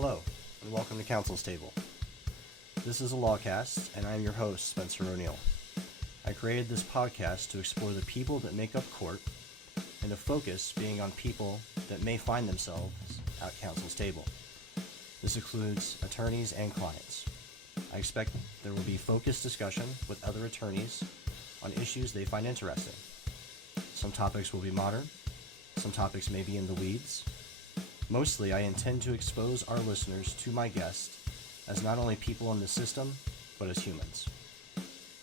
Hello, and welcome to Counsel'sTable. This is a lawcast, and I am your host, Spencer O'Neill. I created this podcast to explore the people that make up court, and the focus being on people that may find themselves at counsel's table. This includes attorneys and clients. I expect there will be focused discussion with other attorneys on issues they find interesting. Some topics will be modern, some topics may be in the weeds. Mostly, I intend to expose our listeners to my guest as not only people in the system, but as humans.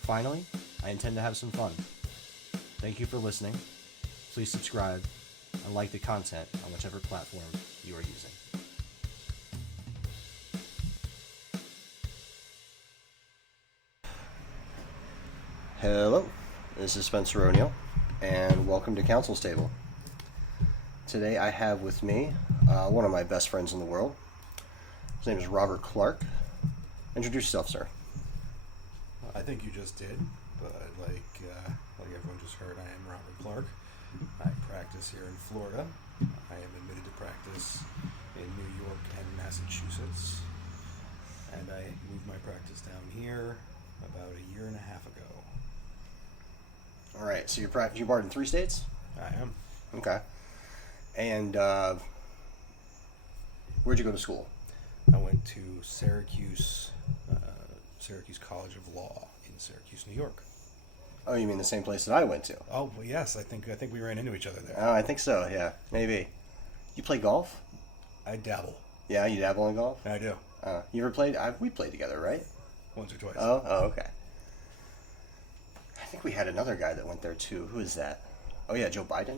Finally, I intend to have some fun. Thank you for listening. Please subscribe and like the content on whichever platform you are using. Hello, this is Spencer O'Neill, and welcome to Counsel's Table. Today I have with me one of my best friends in the world. His name is Robert Clark. Introduce yourself, sir. I think you just did, but like everyone just heard, I am Robert Clark. I practice here in Florida. I am admitted to practice in New York and Massachusetts, and I moved my practice down here about a year and a half ago. All right, so you barred in 3 states? I am. Okay. And where'd you go to school? I went to Syracuse College of Law in Syracuse, New York. Oh, you mean the same place that I went to? Oh, well, yes. I think we ran into each other there. Oh, I think so, yeah. Maybe. You play golf? I dabble. Yeah, you dabble in golf? I do. You ever played? We played together, right? Once or twice. Oh, okay. I think we had another guy that went there, too. Who is that? Oh, yeah, Joe Biden?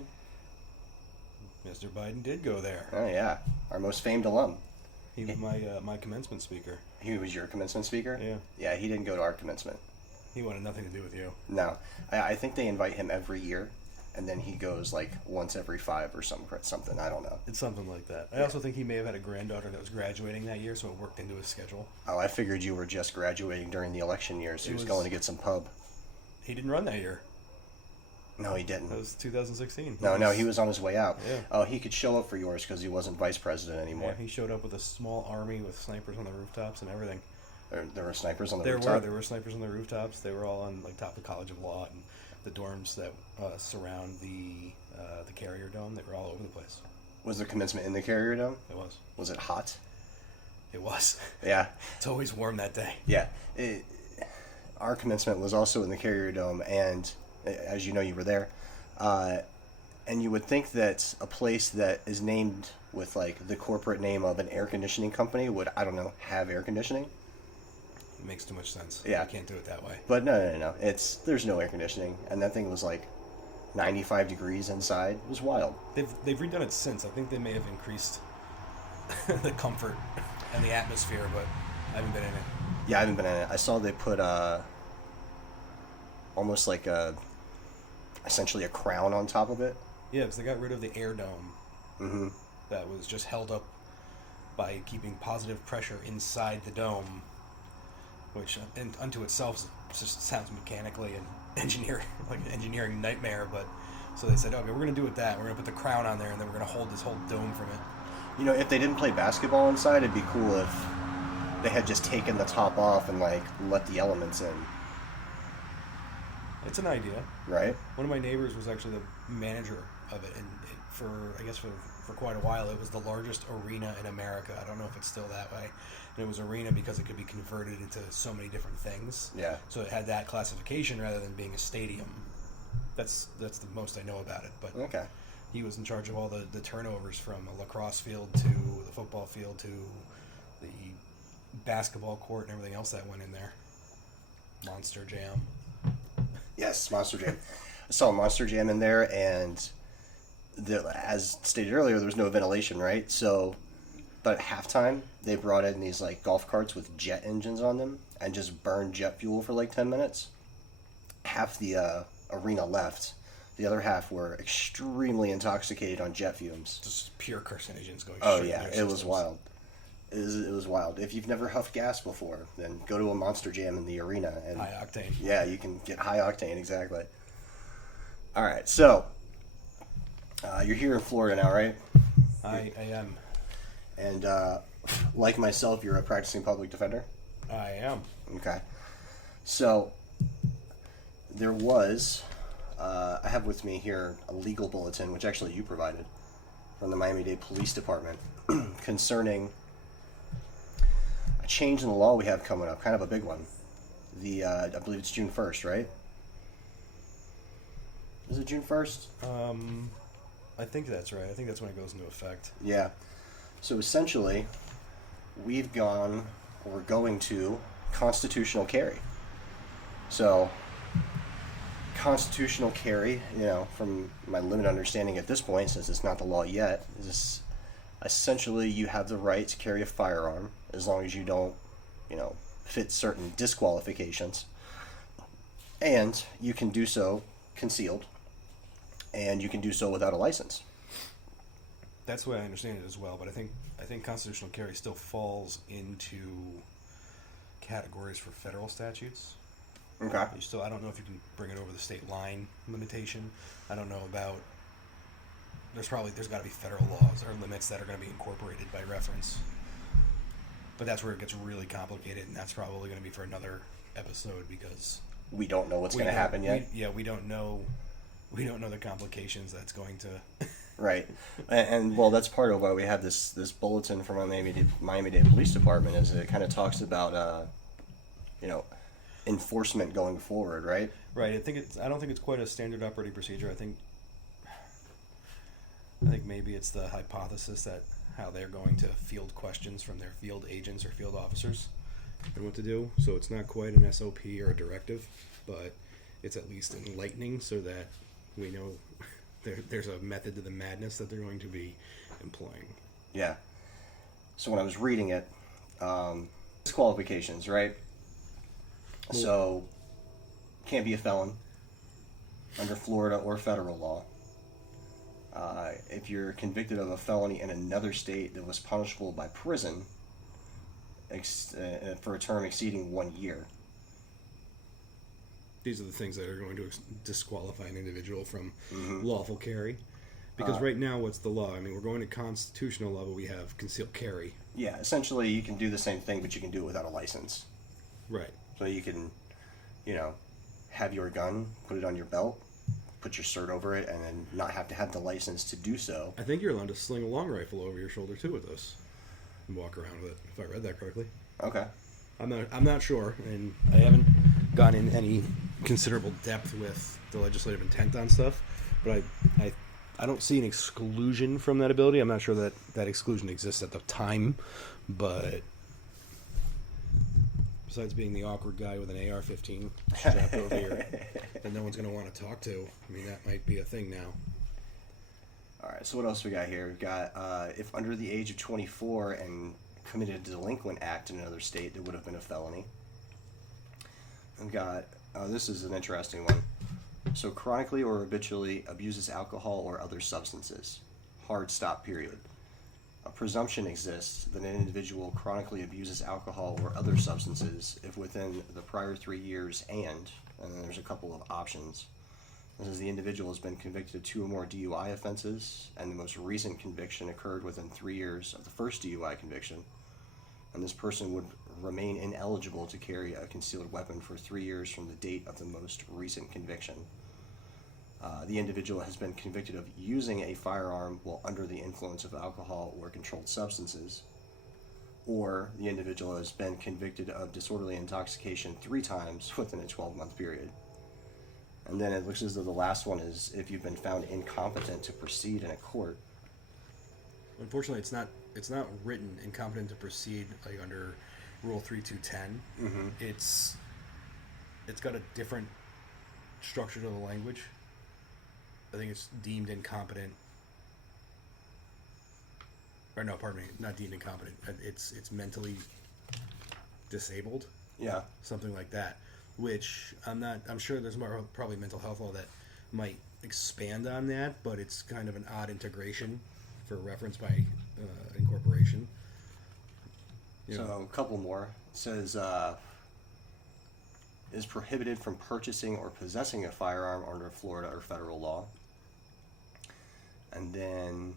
Mr. Biden did go there. Oh, yeah. Our most famed alum. He was my commencement speaker. He was your commencement speaker? Yeah. Yeah, he didn't go to our commencement. He wanted nothing to do with you. No. I think they invite him every year, and then he goes like once every 5 or something. I don't know. It's something like that. I also think he may have had a granddaughter that was graduating that year, so it worked into his schedule. Oh, I figured you were just graduating during the election year, so he was going to get some pub. He didn't run that year. No, he didn't. That was 2016. No, he was on his way out. Yeah. Oh, he could show up for yours because he wasn't vice president anymore. Yeah, he showed up with a small army with snipers on the rooftops and everything. There were snipers on the rooftop? There were snipers on the rooftops. They were all on like top of the College of Law and the dorms that surround the Carrier Dome. They were all over the place. Was the commencement in the Carrier Dome? It was. Was it hot? It was. Yeah. It's always warm that day. Yeah. Our commencement was also in the Carrier Dome, and as you know, you were there. And you would think that a place that is named with like the corporate name of an air conditioning company would, I don't know, have air conditioning. It makes too much sense. Yeah. You can't do it that way. But no. There's no air conditioning, and that thing was like 95 degrees inside. It was wild. They've redone it since. I think they may have increased the comfort and the atmosphere, but I haven't been in it. Yeah, I haven't been in it. I saw they put almost like essentially a crown on top of it. Yeah, because they got rid of the air dome. Mm-hmm. That was just held up by keeping positive pressure inside the dome, which unto itself just sounds mechanically and like an engineering nightmare. But so they said, okay, we're going to do it that. We're going to put the crown on there, and then we're going to hold this whole dome from it. You know, if they didn't play basketball inside, it'd be cool if they had just taken the top off and like let the elements in. It's an idea. Right. One of my neighbors was actually the manager of it, and for quite a while, it was the largest arena in America. I don't know if it's still that way. And it was arena because it could be converted into so many different things. Yeah. So it had that classification rather than being a stadium. That's the most I know about it. But okay. He was in charge of all the turnovers from a lacrosse field to the football field to the basketball court and everything else that went in there. Monster Jam. Yes, Monster Jam. I saw Monster Jam in there, and as stated earlier, there was no ventilation, right? So, but at halftime, they brought in these like golf carts with jet engines on them and just burned jet fuel for like 10 minutes. Half the arena left. The other half were extremely intoxicated on jet fumes. Just pure carcinogens going. Oh yeah, it was wild. It was wild. If you've never huffed gas before, then go to a Monster Jam in the arena. And high octane. Yeah, you can get high octane, exactly. All right, so you're here in Florida now, right? I am. And like myself, you're a practicing public defender? I am. Okay. So, there was, I have with me here a legal bulletin, which actually you provided, from the Miami-Dade Police Department, concerning a change in the law we have coming up, kind of a big one. I believe it's June 1st, right? Is it June 1st? I think that's right. I think that's when it goes into effect. Yeah. So essentially, we're going to constitutional carry. So, constitutional carry, from my limited understanding at this point, since it's not the law yet, is essentially you have the right to carry a firearm as long as you don't, fit certain disqualifications. And you can do so concealed, and you can do so without a license. That's the way I understand it as well, but I think constitutional carry still falls into categories for federal statutes. Okay. I don't know if you can bring it over the state line limitation. I don't know about. There's got to be federal laws or limits that are going to be incorporated by reference. But that's where it gets really complicated, and that's probably going to be for another episode because we don't know what's going to happen yet. We don't know the complications that's going to. Right, and well, that's part of why we have this bulletin from our Miami-Dade Police Department. Is it kind of talks about enforcement going forward, right? Right. I don't think it's quite a standard operating procedure. I think maybe it's the hypothesis that how they're going to field questions from their field agents or field officers and what to do. So it's not quite an SOP or a directive, but it's at least enlightening so that we know there's a method to the madness that they're going to be employing. Yeah. So when I was reading it, disqualifications, right? Cool. So, can't be a felon under Florida or federal law. If you're convicted of a felony in another state that was punishable by prison for a term exceeding 1 year. These are the things that are going to disqualify an individual from lawful carry. Because right now, what's the law? I mean, we're going to constitutional law, but we have concealed carry. Yeah, essentially you can do the same thing, but you can do it without a license. Right. So you can, have your gun, put it on your belt, put your cert over it, and then not have to have the license to do so. I think you're allowed to sling a long rifle over your shoulder too with this and walk around with it, if I read that correctly. Okay. I'm not sure, and I haven't gone in any considerable depth with the legislative intent on stuff, but I don't see an exclusion from that ability. I'm not sure that exclusion exists at the time, but besides being the awkward guy with an AR-15 strapped over here that no one's going to want to talk to, I mean, that might be a thing now. All right, so what else we got here? We've got if under the age of 24 and committed a delinquent act in another state, that would have been a felony. We've got, this is an interesting one. So chronically or habitually abuses alcohol or other substances. Hard stop, period. A presumption exists that an individual chronically abuses alcohol or other substances if within the prior 3 years and then there's a couple of options. This is the individual has been convicted of 2 or more DUI offenses, and the most recent conviction occurred within 3 years of the first DUI conviction. And this person would remain ineligible to carry a concealed weapon for 3 years from the date of the most recent conviction. The individual has been convicted of using a firearm while under the influence of alcohol or controlled substances, or the individual has been convicted of disorderly intoxication 3 times within a 12-month period. And then it looks as though the last one is if you've been found incompetent to proceed in a court. Unfortunately, it's not written incompetent to proceed like under Rule 3210. Mm-hmm. It's got a different structure to the language. I think it's deemed incompetent. Or no, pardon me, not deemed incompetent. It's mentally disabled. Yeah. Something like that. Which I'm sure there's probably mental health law that might expand on that, but it's kind of an odd integration for reference by incorporation. So a couple more. It says, is prohibited from purchasing or possessing a firearm under Florida or federal law. And then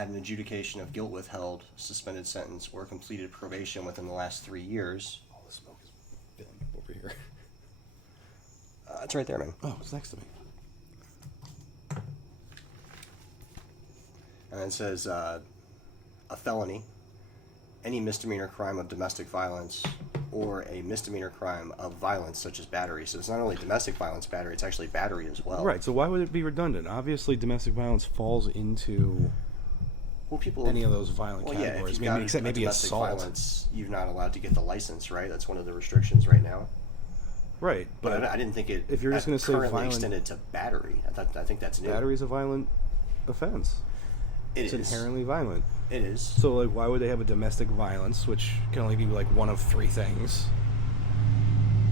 had an adjudication of guilt withheld, suspended sentence, or completed probation within the last 3 years. All the smoke is filling up over here. It's right there, man. Oh, it's next to me. And it says a felony, any misdemeanor crime of domestic violence, or a misdemeanor crime of violence such as battery. So it's not only domestic violence battery, it's actually battery as well. Right, so why would it be redundant? Obviously, domestic violence falls into any of those violent categories. If you've got except maybe domestic assault. violence, you're not allowed to get the license, right? That's one of the restrictions right now. Right, But I didn't think it if you're just going to say currently violent, extended to battery. I think that's new. battery is a violent offense. It's inherently violent. It is. So, like, why would they have a domestic violence, which can only be, like, one of three things,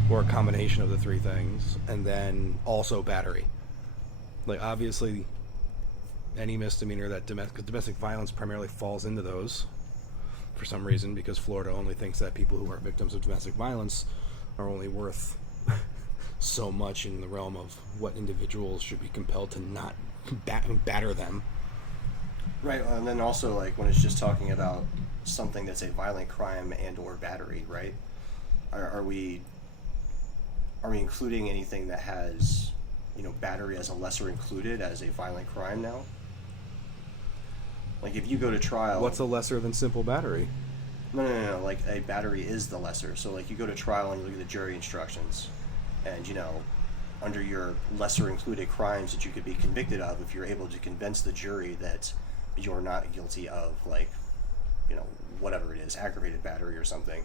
or a combination of the three things, and then also battery? Like, obviously, any misdemeanor that domestic violence primarily falls into those, for some reason, because Florida only thinks that people who are victims of domestic violence are only worth so much in the realm of what individuals should be compelled to not batter them. Right, and then also, like, when it's just talking about something that's a violent crime and or battery, right? Are we including anything that has, battery as a lesser included as a violent crime now? Like, if you go to trial... What's a lesser than simple battery? No. Like, a battery is the lesser. So, like, you go to trial and you look at the jury instructions, and, under your lesser included crimes that you could be convicted of, if you're able to convince the jury that you're not guilty of, like, whatever it is, aggravated battery or something,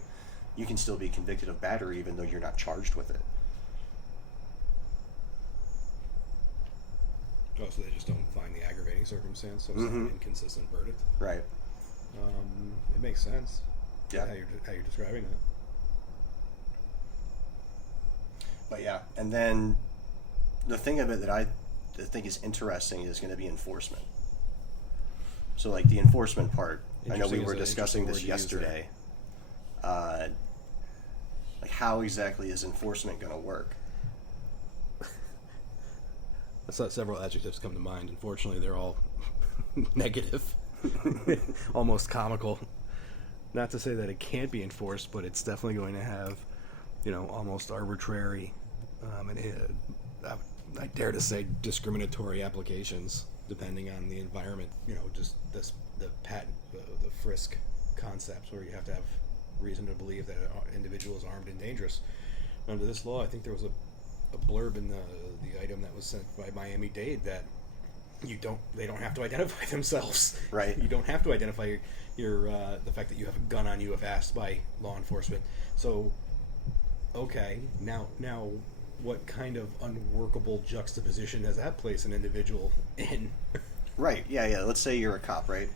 you can still be convicted of battery even though you're not charged with it. Oh, so they just don't find the aggravating circumstance, so it's an inconsistent verdict? Right. It makes sense. Yeah. How you're describing that. But yeah, and then the thing of it that I think is interesting is going to be enforcement. So, like, the enforcement part, I know we were discussing this yesterday. Like, how exactly is enforcement going to work? I saw several adjectives come to mind. Unfortunately, they're all negative, almost comical. Not to say that it can't be enforced, but it's definitely going to have, almost arbitrary, and I dare to say discriminatory applications, depending on the environment. Just the frisk concepts, where you have to have reason to believe that an individual is armed and dangerous. Under this law, I think there was a blurb in the item that was sent by Miami-Dade that they don't have to identify themselves. Right. You don't have to identify your the fact that you have a gun on you if asked by law enforcement. So, okay, now what kind of unworkable juxtaposition does that place an individual in? Right. Yeah. Let's say you're a cop, right?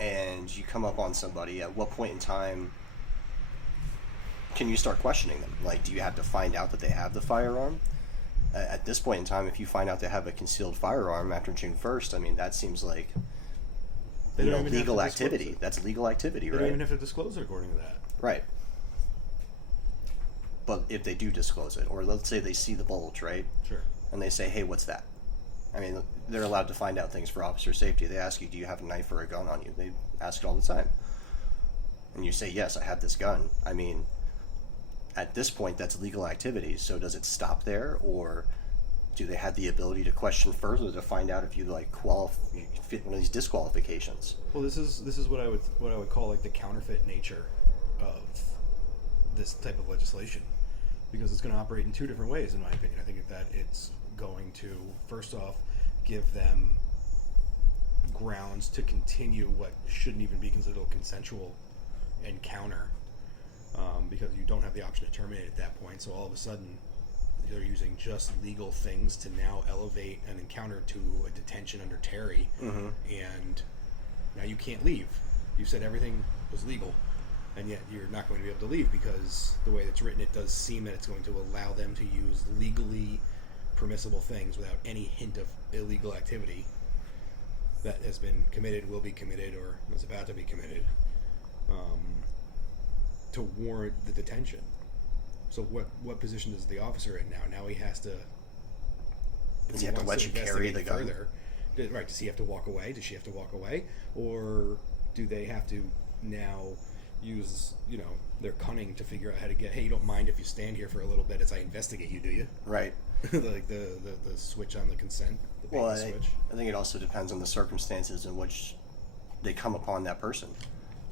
And you come up on somebody. At what point in time can you start questioning them? Like, do you have to find out that they have the firearm? At this point in time, if you find out they have a concealed firearm after June 1st, I mean, that seems like legal activity. That's legal activity, right? They don't even have to disclose it according to that. Right. But if they do disclose it, or let's say they see the bulge, right? Sure. And they say, hey, what's that? I mean, they're allowed to find out things for officer safety. They ask you, do you have a knife or a gun on you? They ask it all the time. And you say, yes, I have this gun. I mean, at this point, that's legal activity. So does it stop there, or do they have the ability to question further to find out if you fit one of these disqualifications? Well, this is what I would call, like, the counterfeit nature of this type of legislation, because it's going to operate in two different ways, in my opinion. I think that it's going to, first off, give them grounds to continue what shouldn't even be considered a consensual encounter, because you don't have the option to terminate at that point. So all of a sudden, they're using just legal things to now elevate an encounter to a detention under Terry, and now you can't leave. You said everything was legal, and yet you're not going to be able to leave, because the way it's written, it does seem that it's going to allow them to use legally permissible things without any hint of illegal activity that has been committed, will be committed, or is about to be committed, to warrant the detention. So what position is the officer in now? Now he has to... Does he have to let you carry the gun? Further, Right? Does he have to walk away? Does she have to walk away? Or do they have to now use, their cunning to figure out how to get, hey, you don't mind if you stand here for a little bit as I investigate you, do you? Right. Like the switch on the consent, the bait Well, switch. I think it also depends on the circumstances in which they come upon that person.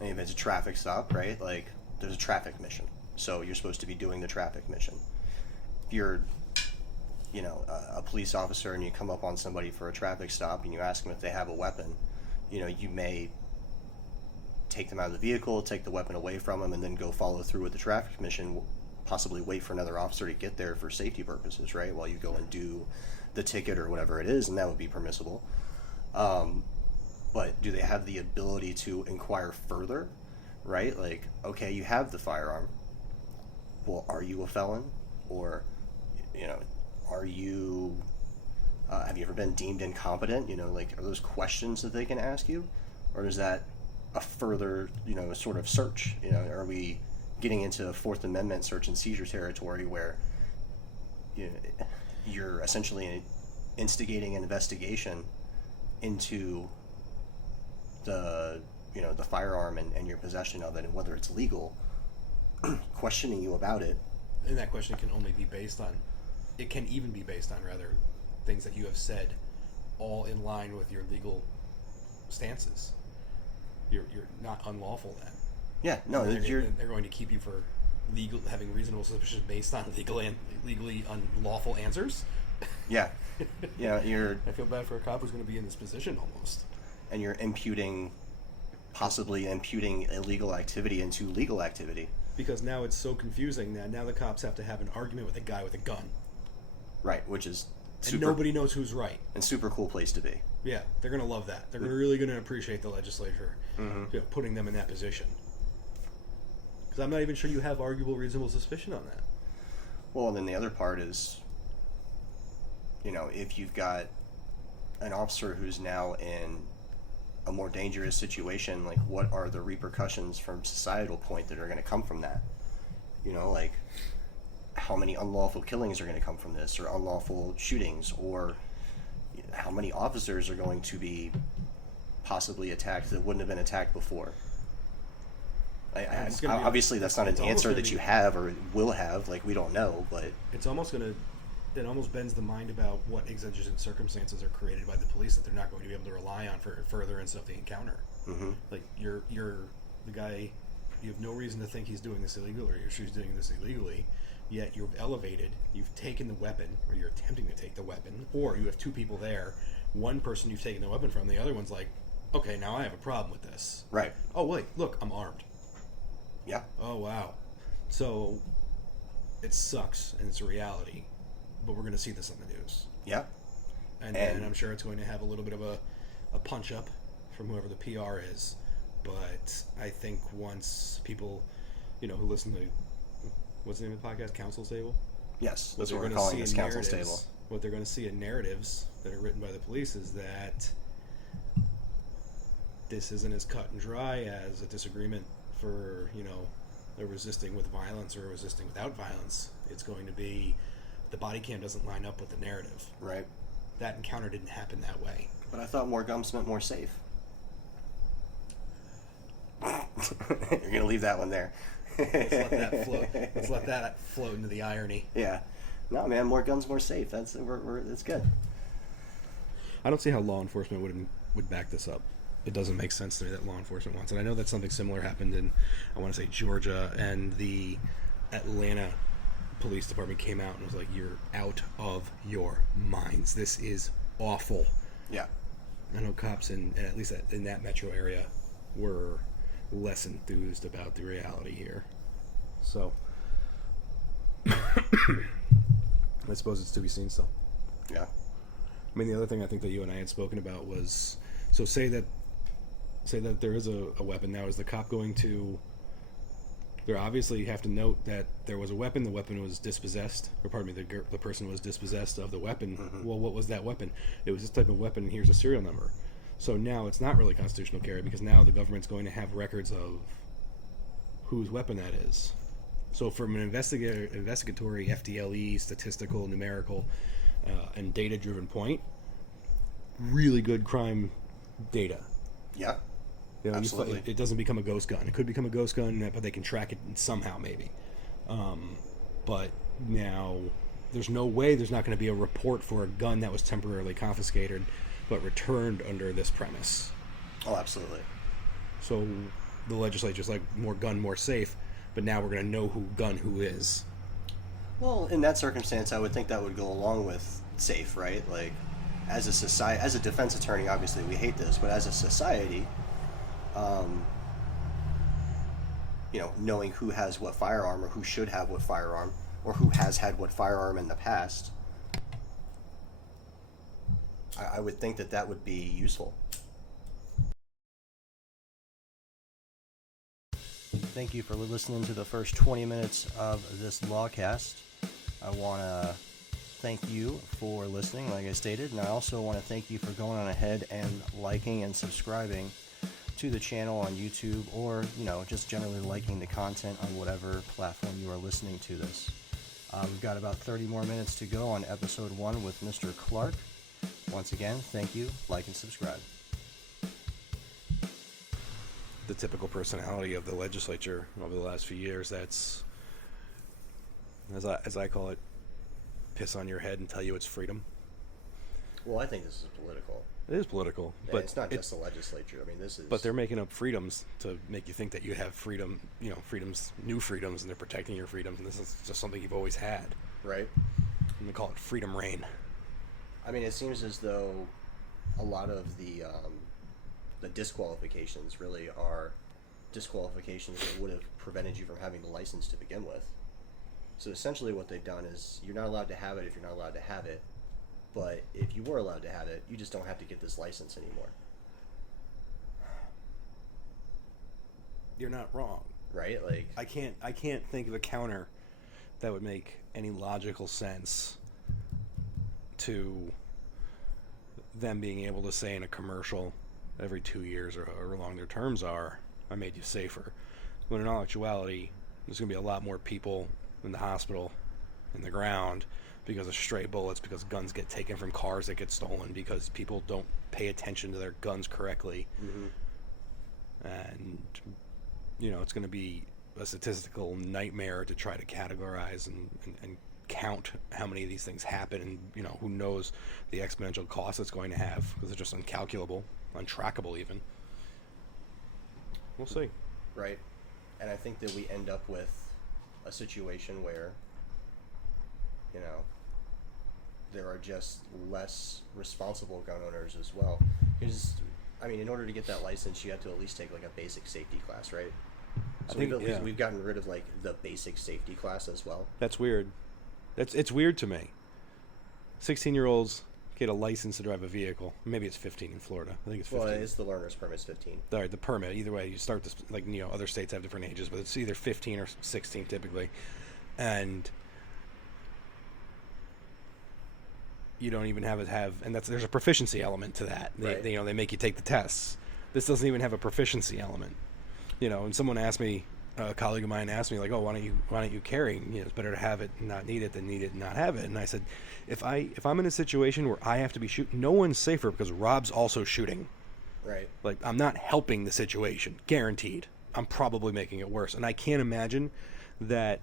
I mean, if it's a traffic stop, right? Like, there's a traffic mission. So you're supposed to be doing the traffic mission. If you're, a police officer and you come up on somebody for a traffic stop and you ask them if they have a weapon, you may take them out of the vehicle, take the weapon away from them, and then go follow through with the traffic mission, possibly wait for another officer to get there for safety purposes, right? While you go and do the ticket or whatever it is, and that would be permissible. But do they have the ability to inquire further, right? Like, okay, you have the firearm. Well, are you a felon? Or, are you, have you ever been deemed incompetent? Are those questions that they can ask you? Or is that a further, sort of search? Are we getting into Fourth Amendment search and seizure territory where you're essentially instigating an investigation into the firearm and your possession of it and whether it's legal, questioning you about it. And that question can only be based on, it can even be based on, rather, things that you have said all in line with your legal stances. You're not unlawful then. Yeah, no, they're going to keep you for having reasonable suspicion based on legally unlawful answers. Yeah, I feel bad for a cop who's going to be in this position almost. And you're possibly imputing illegal activity into legal activity. Because now it's so confusing that now the cops have to have an argument with a guy with a gun. Right, which is and nobody knows who's right. And super cool place to be. Yeah, they're going to love that. They're really going to appreciate the legislature putting them in that position. Because I'm not even sure you have arguable reasonable suspicion on that. Well, and then the other part is, if you've got an officer who's now in a more dangerous situation, like what are the repercussions from societal point that are going to come from that? Like how many unlawful killings are going to come from this, or unlawful shootings, or how many officers are going to be possibly attacked that wouldn't have been attacked before? Obviously, that's not an answer that you have or will have. Like, we don't know, but it's almost going to. It almost bends the mind about what exigent circumstances are created by the police that they're not going to be able to rely on for furtherance of the encounter. Mm-hmm. Like, you're the guy. You have no reason to think he's doing this illegal or she's doing this illegally. Yet you've elevated. You've taken the weapon, or you're attempting to take the weapon, or you have two people there. One person you've taken the weapon from. The other one's like, okay, now I have a problem with this. Right. Oh wait, look, I'm armed. Yeah. Oh, wow. So, it sucks, and it's a reality, but we're going to see this on the news. Yeah. And I'm sure it's going to have a little bit of a punch-up from whoever the PR is, but I think once people, who listen to, what's the name of the podcast, Counsel'sTable? Yes, that's what we're calling this, Counsel'sTable. What they're going to see in narratives that are written by the police is that this isn't as cut and dry as a disagreement for, a resisting with violence or a resisting without violence. It's going to be the body cam doesn't line up with the narrative. Right. That encounter didn't happen that way. But I thought more guns meant more safe. You're going to leave that one there. Let's let that float. Let's let that float into the irony. Yeah. No, man, more guns, more safe. That's good. I don't see how law enforcement would back this up. It doesn't make sense to me that law enforcement wants it. I know that something similar happened in, I want to say, Georgia, and the Atlanta Police Department came out and was like, you're out of your minds. This is awful. Yeah. I know cops, at least in that metro area, were less enthused about the reality here. So, I suppose it's to be seen still. Yeah. I mean, the other thing I think that you and I had spoken about was, so say that there is a weapon. Now, is the cop going to... There obviously, you have to note that there was a weapon. The weapon was dispossessed. Or pardon me, the person was dispossessed of the weapon. Mm-hmm. Well, what was that weapon? It was this type of weapon, and here's a serial number. So now it's not really constitutional carry, because now the government's going to have records of whose weapon that is. So from an investigatory, FDLE, statistical, numerical, and data-driven point, really good crime data. Yeah, You know, absolutely. it doesn't become a ghost gun. It could become a ghost gun, but they can track it somehow, maybe. But now, there's no way there's not going to be a report for a gun that was temporarily confiscated, but returned under this premise. Oh, absolutely. So the legislature's like, more gun, more safe, but now we're going to know who is. Well, in that circumstance, I would think that would go along with safe, right? Like, as a society, as a defense attorney, obviously we hate this, but as a society, knowing who has what firearm or who should have what firearm or who has had what firearm in the past, I would think that would be useful. Thank you for listening to the first 20 minutes of this lawcast. I want to thank you for listening, like I stated, and I also want to thank you for going on ahead and liking and subscribing to the channel on YouTube, or just generally liking the content on whatever platform you are listening to this. We've got about 30 more minutes to go on episode 1 with Mr. Clark. Once again, thank you, like and subscribe. The typical personality of the legislature over the last few years, that's, as I call it, piss on your head and tell you it's freedom. Well, I think this is political. It is political, Yeah, but it's not just the legislature. I mean, this is... But they're making up freedoms to make you think that you have freedom, new freedoms, and they're protecting your freedoms, and this is just something you've always had. Right. And they call it freedom reign. I mean, it seems as though a lot of the disqualifications really are disqualifications that would have prevented you from having the license to begin with. So essentially what they've done is you're not allowed to have it if you're not allowed to have it, but if you were allowed to have it, you just don't have to get this license anymore. You're not wrong. Right? Like, I can't think of a counter that would make any logical sense to them being able to say in a commercial every 2 years or however long their terms are, I made you safer. When in all actuality, there's going to be a lot more people in the hospital, in the ground, because of stray bullets, because guns get taken from cars that get stolen, because people don't pay attention to their guns correctly. Mm-hmm. And, it's going to be a statistical nightmare to try to categorize and count how many of these things happen, and, who knows the exponential cost it's going to have, because they're just uncalculable, untrackable even. We'll see. right. And I think that we end up with a situation where, there are just less responsible gun owners as well. Because, in order to get that license, you have to at least take like a basic safety class, right? So we've gotten rid of like the basic safety class as well. That's weird. It's weird to me. 16-year-olds get a license to drive a vehicle. Maybe it's 15 in Florida. I think it's 15. Well, it's the learner's permit's 15. All right, the permit. Either way, you start this, other states have different ages, but it's either 15 or 16 typically. And you don't even have and there's a proficiency element to that. Right. They make you take the tests. This doesn't even have a proficiency element. And someone asked me, a colleague of mine asked me, like, oh, why don't you carry? It's better to have it and not need it than need it and not have it. And I said, if I'm in a situation where I have to be shooting, no one's safer because Rob's also shooting. Right. Like, I'm not helping the situation, guaranteed. I'm probably making it worse. And I can't imagine that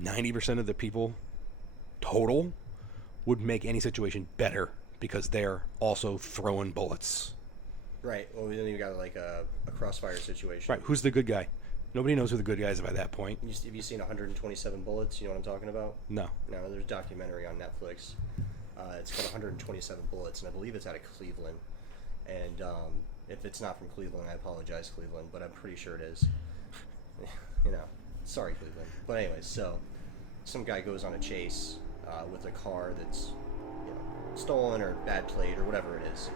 90% of the people total would make any situation better because they're also throwing bullets. Right. Well, then you've got like a crossfire situation. Right. Who's the good guy? Nobody knows who the good guy is by that point. Have you seen 127 Bullets? You know what I'm talking about? No. No, there's a documentary on Netflix. It's called 127 Bullets, and I believe it's out of Cleveland. And if it's not from Cleveland, I apologize, Cleveland, but I'm pretty sure it is. Sorry, Cleveland. But anyways, so some guy goes on a chase with a car that's stolen or bad plate or whatever it is,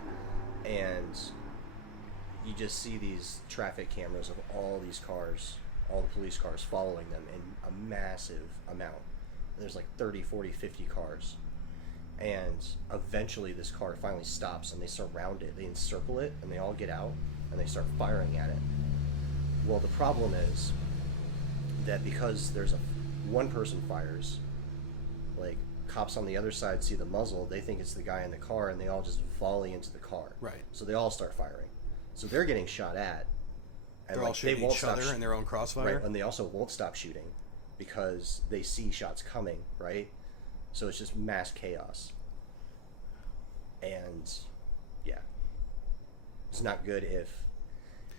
and you just see these traffic cameras of all these cars, all the police cars following them in a massive amount. There's like 30, 40, 50 cars. And eventually this car finally stops and they surround it. They encircle it and they all get out and they start firing at it. Well, the problem is that because there's one person fires, like cops on the other side see the muzzle, they think it's the guy in the car, and they all just volley into the car. Right. So they all start firing. So they're getting shot at. And They're all shooting each other in their own crossfire. Right, and they also won't stop shooting because they see shots coming, right? So it's just mass chaos. And, yeah. It's not good if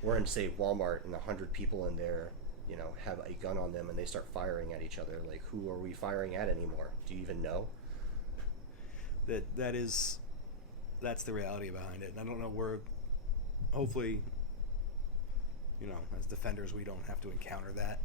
we're in, say, Walmart and 100 people in there, you know, have a gun on them and they start firing at each other. Like, who are we firing at anymore? Do you even know? That's the reality behind it. And I don't know, hopefully, you know, as defenders, we don't have to encounter that.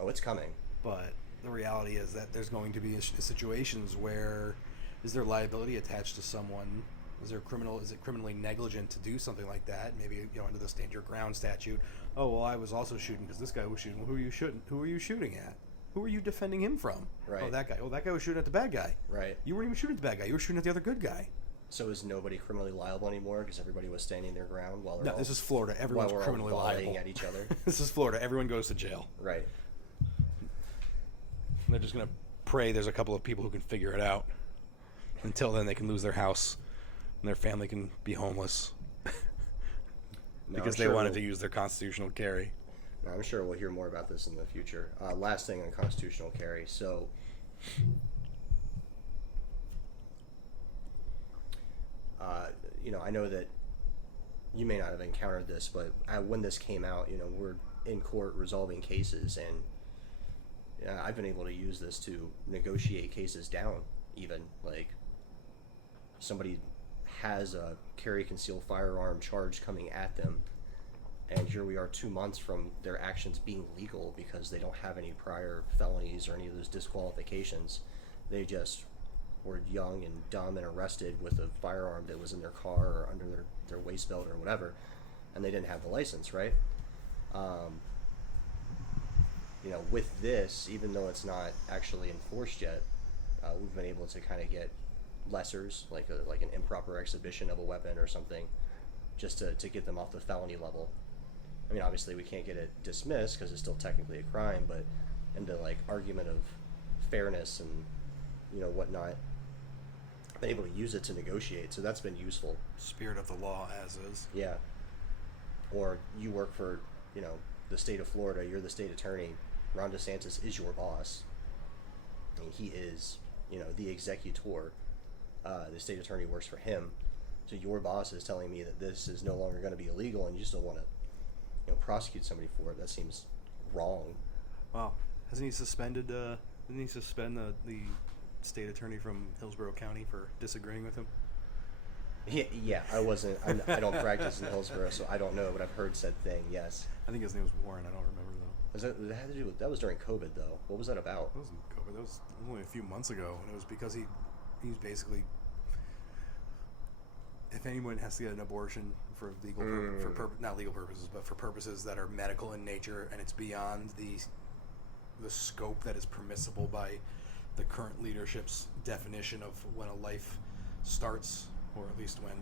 Oh, it's coming. But the reality is that there's going to be situations where is there liability attached to someone? Is it criminally negligent to do something like that? Maybe, you know, under the stand your ground statute. Oh, well, I was also shooting because this guy was shooting. Well, who are you shooting at? Who are you defending him from? Right. Oh, that guy. Oh, that guy was shooting at the bad guy. Right. You weren't even shooting at the bad guy. You were shooting at the other good guy. So is nobody criminally liable anymore because everybody was standing their ground while No, this is Florida. Everyone's criminally liable at each other. This is Florida. Everyone goes to jail. Right. They're just going to pray there's a couple of people who can figure it out. Until then, they can lose their house and their family can be homeless because they wanted to use their constitutional carry. No, I'm sure we'll hear more about this in the future. Last thing on constitutional carry. So, you know, I know that you may not have encountered this, but when this came out, you know, we're in court resolving cases, and I've been able to use this to negotiate cases down, even. Like, somebody has a carry concealed firearm charge coming at them, and here we are 2 months from their actions being legal because they don't have any prior felonies or any of those disqualifications. They just were young and dumb and arrested with a firearm that was in their car or under their waist belt or whatever, and they didn't have the license, right? You know, with this, even though it's not actually enforced yet, we've been able to kind of get lessers, like an improper exhibition of a weapon or something, just to get them off the felony level. I mean, obviously we can't get it dismissed because it's still technically a crime, but in the like argument of fairness and, you know, whatnot, I've been able to use it to negotiate, so that's been useful. Spirit of the law as is. Yeah. Or you work for, you know, the state of Florida, you're the state attorney, Ron DeSantis is your boss. I mean, he is, you know, the executor. The state attorney works for him. So your boss is telling me that this is no longer going to be illegal, and you still want to, you know, prosecute somebody for it. That seems wrong. Wow. Hasn't he suspended, didn't he suspend the state attorney from Hillsborough County for disagreeing with him? Yeah, I don't practice in Hillsborough, so I don't know, but I've heard said thing, yes. I think his name was Warren. I don't remember, though. That was during COVID, though. What was that about? That wasn't COVID. That was only a few months ago, and it was because he's basically, if anyone has to get an abortion for legal not legal purposes, but for purposes that are medical in nature, and it's beyond the scope that is permissible by the current leadership's definition of when a life starts, or at least when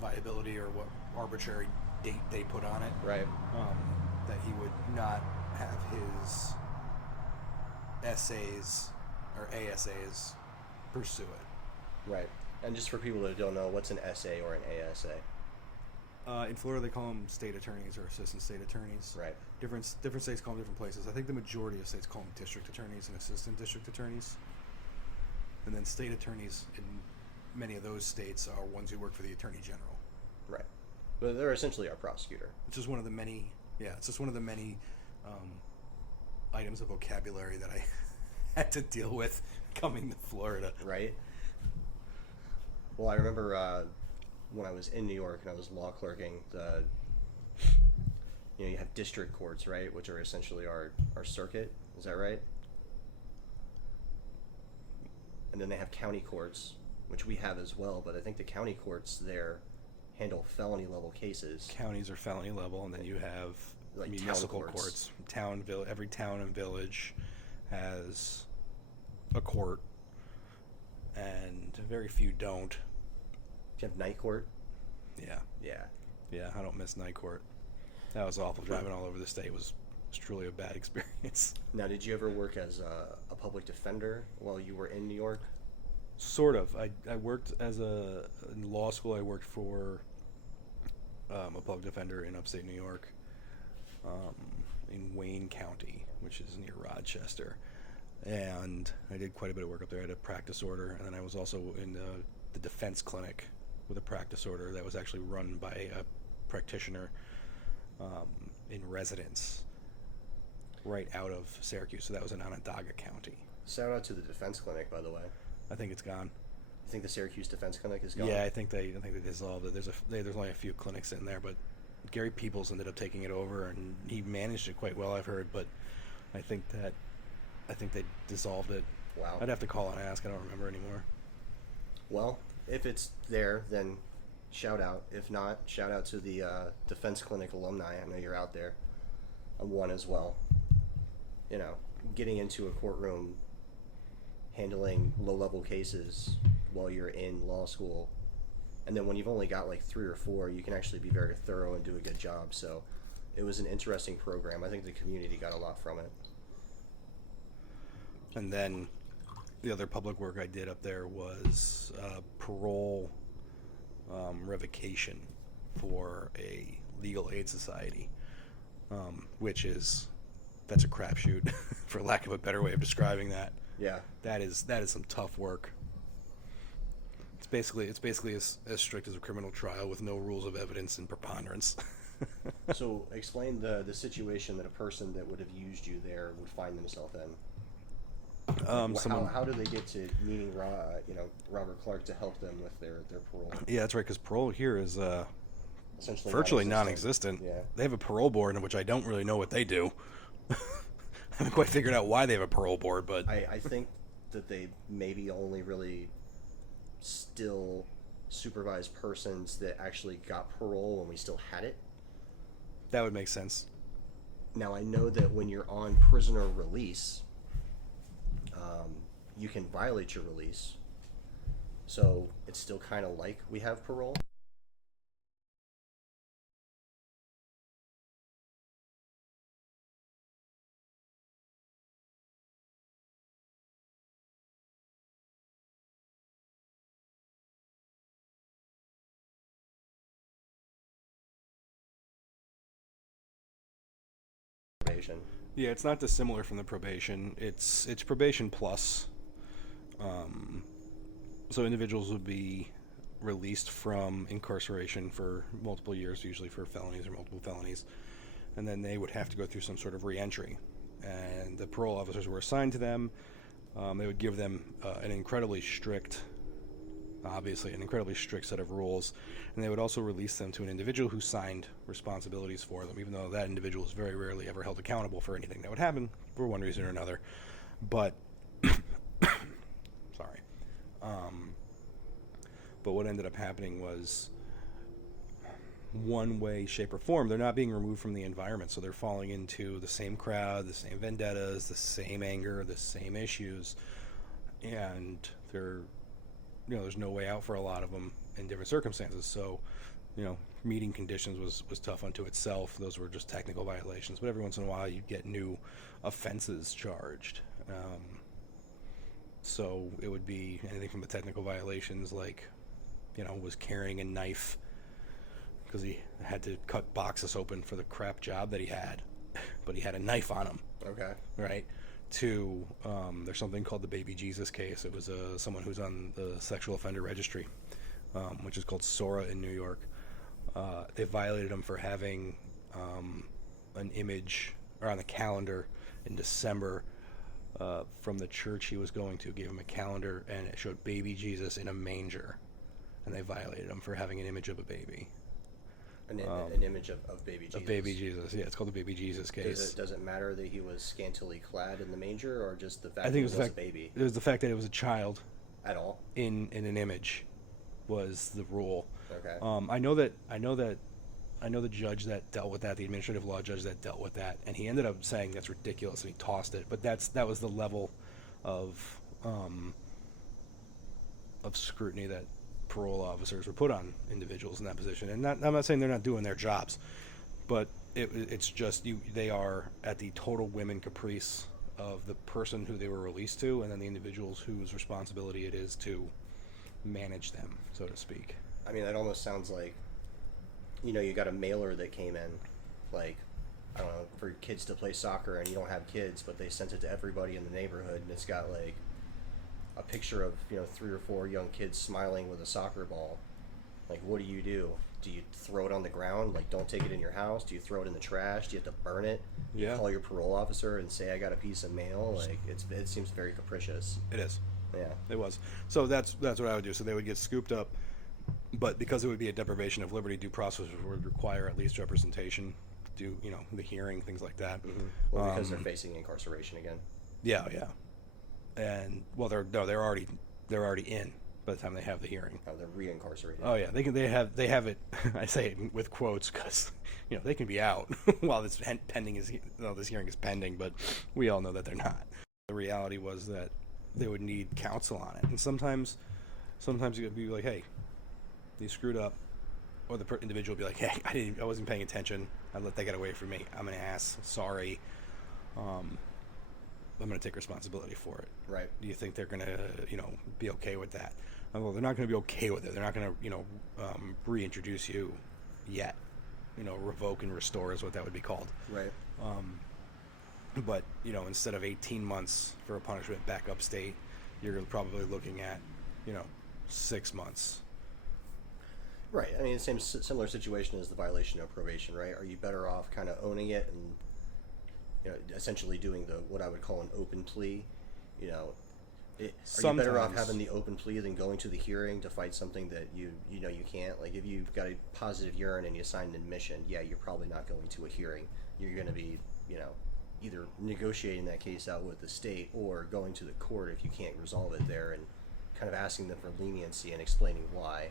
viability or what arbitrary date they put on it. Right. That he would not have his essays or ASAs pursue it. Right. And just for people that don't know, what's an SA or an ASA? In Florida, they call them state attorneys or assistant state attorneys. Right. Different states call them different places. I think the majority of states call them district attorneys and assistant district attorneys. And then state attorneys in many of those states are ones who work for the attorney general. Right. But they're essentially our prosecutor. It's just one of the many. Yeah, it's just one of the many items of vocabulary that I had to deal with coming to Florida. Right. Well, I remember when I was in New York and I was law clerking, you have district courts, right, which are essentially our circuit. Is that right? And then they have county courts, which we have as well, but I think the county courts there handle felony level cases. Counties are felony level, and then you have like municipal courts. Every town and village has a court, and very few don't. Do you have night court? Yeah, I don't miss night court. That was awful. Driving all over the state was truly a bad experience. Now, did you ever work as a public defender while you were in New York? Sort of. I worked in law school. I worked for a public defender in upstate New York, in Wayne County, which is near Rochester, and I did quite a bit of work up there. I had a practice order, and then I was also in the defense clinic with a practice order that was actually run by a practitioner in residence right out of Syracuse. So that was in Onondaga County. Shout out to the defense clinic, by the way. I think it's gone. You think the Syracuse Defense Clinic is gone? Yeah, I think they dissolved it. There's only a few clinics in there, but Gary Peoples ended up taking it over, and he managed it quite well, I've heard. But I think they dissolved it. Wow. I'd have to call and ask. I don't remember anymore. Well, if it's there, then shout out. If not, shout out to the Defense Clinic alumni. I know you're out there. I'm one as well. You know, getting into a courtroom, handling low-level cases while you're in law school, and then when you've only got like 3 or 4, you can actually be very thorough and do a good job. So it was an interesting program. I think the community got a lot from it. And then the other public work I did up there was parole revocation for a legal aid society, that's a crapshoot, for lack of a better way of describing that. Yeah. That is some tough work. It's basically as strict as a criminal trial with no rules of evidence and preponderance. So explain the situation that a person that would have used you there would find themselves in. How do they get to meeting Robert Clark to help them with their parole? Yeah, that's right, because parole here is Essentially virtually non-existent. Yeah. They have a parole board in which I don't really know what they do. I haven't quite figured out why they have a parole board, but I think that they maybe only really still supervise persons that actually got parole when we still had it. that would make sense. Now, I know that when you're on prisoner release, you can violate your release. So it's still kind of like we have parole. Yeah, it's not dissimilar from the probation. It's probation plus. So individuals would be released from incarceration for multiple years, usually for felonies or multiple felonies, and then they would have to go through some sort of reentry. And the parole officers were assigned to them. They would give them an incredibly strict set of rules, and they would also release them to an individual who signed responsibilities for them, even though that individual is very rarely ever held accountable for anything that would happen for one reason or another. But sorry. But what ended up happening was, one way, shape, or form, they're not being removed from the environment, so they're falling into the same crowd, the same vendettas, the same anger, the same issues, and there's no way out for a lot of them in different circumstances. So, meeting conditions was tough unto itself. Those were just technical violations, but every once in a while you'd get new offenses charged. So it would be anything from the technical violations, like, was carrying a knife because he had to cut boxes open for the crap job that he had, but he had a knife on him. Okay. Right? To there's something called the Baby Jesus case. It was someone who's on the sexual offender registry, which is called SORA in New York. They violated him for having an image or on the calendar in December from the church he was going to. Gave him a calendar and it showed Baby Jesus in a manger, and they violated him for having an image of a baby. An image of Baby Jesus. Of Baby Jesus, yeah. It's called the Baby Jesus case. Does it matter that he was scantily clad in the manger, or just the fact I think that he was was a baby? It was the fact that it was a child. At all? In an image was the rule. Okay. I know the judge that dealt with that, the administrative law judge that dealt with that, and he ended up saying that's ridiculous, and he tossed it. But that was the level of scrutiny that parole officers were put on individuals in that position. And I'm not saying they're not doing their jobs, but it's just they are at the total whim and caprice of the person who they were released to, and then the individuals whose responsibility it is to manage them, so to speak. I mean, that almost sounds like, you got a mailer that came in, like, I don't know, for kids to play soccer, and you don't have kids, but they sent it to everybody in the neighborhood, and it's got, like, a picture of, 3 or 4 young kids smiling with a soccer ball. Like, what do? Do you throw it on the ground? Like, don't take it in your house? Do you throw it in the trash? Do you have to burn it? Yeah. Call your parole officer and say, I got a piece of mail? Like, it seems very capricious. It is. Yeah. It was. So that's what I would do. So they would get scooped up, but because it would be a deprivation of liberty, due process would require at least representation, the hearing, things like that. Mm-hmm. Well, because they're facing incarceration again. Yeah. And they're already in by the time they have the hearing. Oh, they're re-incarcerated. Oh yeah, they have it. I say it with quotes because they can be out while this hearing is pending, but we all know that they're not. The reality was that they would need counsel on it, and sometimes you'd be like, hey, you screwed up, or the individual would be like, hey, I wasn't paying attention, I let that get away from me, I'm an ass, sorry, I'm going to take responsibility for it. Right. Do you think they're going to be okay with that? Well, they're not going to be okay with it. They're not going to reintroduce you yet. Revoke and restore is what that would be called. Right. But instead of 18 months for a punishment back upstate, you're probably looking at 6 months. Right. I mean, the similar situation as the violation of probation, right? Are you better off kind of owning it and essentially doing what I would call an open plea? Are you better off having the open plea than going to the hearing to fight something that you can't? Like, if you've got a positive urine and you sign an admission, yeah, you're probably not going to a hearing. You're going to be either negotiating that case out with the state or going to the court if you can't resolve it there, and kind of asking them for leniency and explaining why.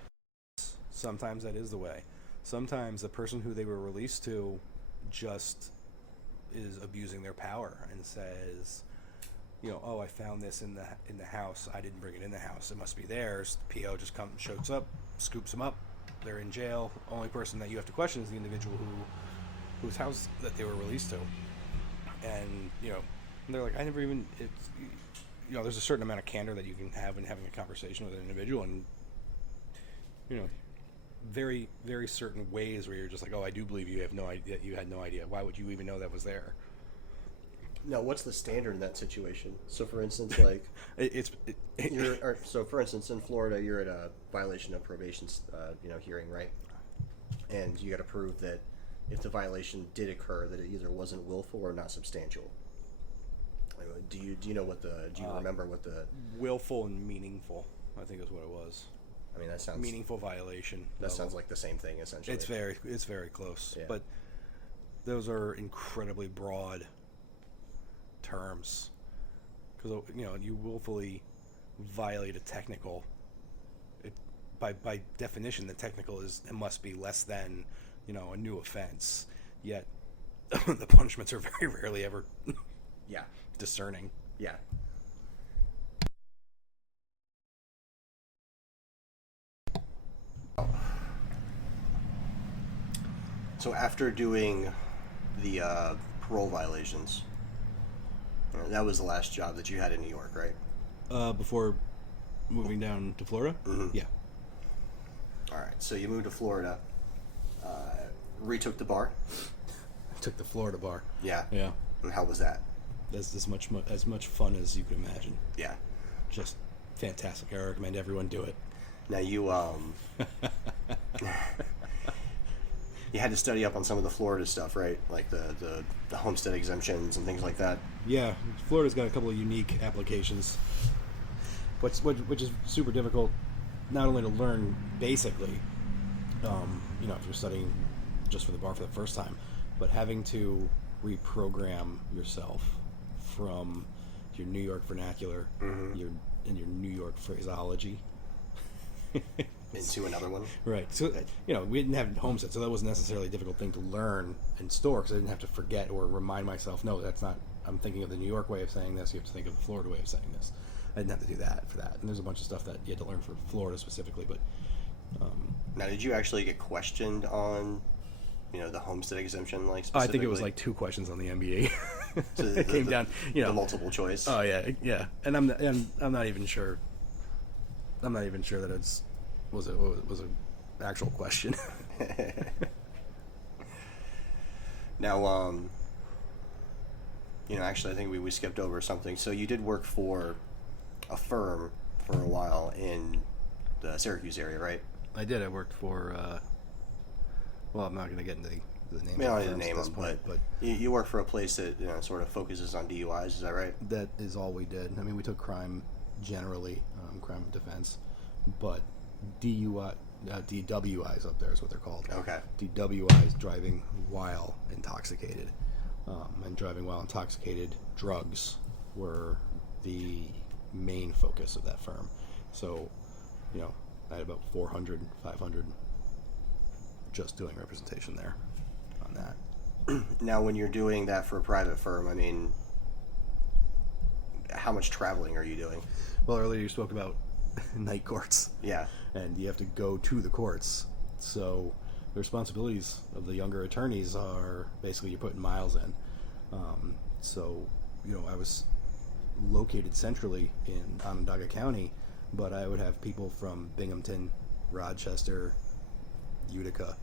Sometimes that is the way. Sometimes the person who they were released to just is abusing their power and says, I found this in the house, I didn't bring it in the house, it must be theirs. The PO just shows up, scoops them up, they're in jail. Only person that you have to question is the individual whose house that they were released to. And they're like, I never even, there's a certain amount of candor that you can have in having a conversation with an individual, and very, very certain ways where you're just like, I do believe you have no idea, you had no idea. Why would you even know that was there? Now, what's the standard in that situation? So, for instance, like, for instance, in Florida, you're at a violation of probation, hearing, right? And you got to prove that if the violation did occur, that it either wasn't willful or not substantial. Do you remember what the willful and meaningful, I think is what it was. I mean, that sounds meaningful violation. That sounds like the same thing, essentially. It's very close, yeah. But those are incredibly broad terms, because you willfully violate a technical. By definition, the technical must be less than a new offense. Yet the punishments are very rarely ever discerning. Yeah. So after doing the parole violations, that was the last job that you had in New York, right? Before moving down to Florida? Mm-hmm. Yeah. All right. So you moved to Florida, retook the bar? I took the Florida bar. Yeah. Yeah. And how was that? That's as much fun as you can imagine. Yeah. Just fantastic. I recommend everyone do it. Now you you had to study up on some of the Florida stuff, right? Like the homestead exemptions and things like that. Yeah, Florida's got a couple of unique applications, which is super difficult, not only to learn basically, if you're studying just for the bar for the first time, but having to reprogram yourself from your New York vernacular, mm-hmm. your New York phraseology. Into another one. Right. So, we didn't have homestead, so that wasn't necessarily a difficult thing to learn and store, because I didn't have to forget or remind myself, no, that's not, I'm thinking of the New York way of saying this, you have to think of the Florida way of saying this. I didn't have to do that for that. And there's a bunch of stuff that you had to learn for Florida specifically, but... Now, did you actually get questioned on, the homestead exemption, like, specifically? I think it was like 2 questions on the MBA. So it came down, the multiple choice. Oh, yeah. And I'm not even sure I'm not even sure that was an actual question. Now, actually, I think we skipped over something. So you did work for a firm for a while in the Syracuse area, right? I did. I worked for. Well, I'm not going to get into the names. I don't of need to firms name at this them, point, but you work for a place that sort of focuses on DUIs. Is that right? that is all we did. I mean, we took crime generally, crime and defense, but DUI, DWIs up there is what they're called. Okay. DWIs, driving while intoxicated, and driving while intoxicated drugs were the main focus of that firm. So, I had about 400, 500 just doing representation there on that. Now, when you're doing that for a private firm, I mean, how much traveling are you doing? Well, earlier you spoke about night courts. Yeah. And you have to go to the courts. So the responsibilities of the younger attorneys are basically you're putting miles in. So, I was located centrally in Onondaga County, but I would have people from Binghamton, Rochester, Utica.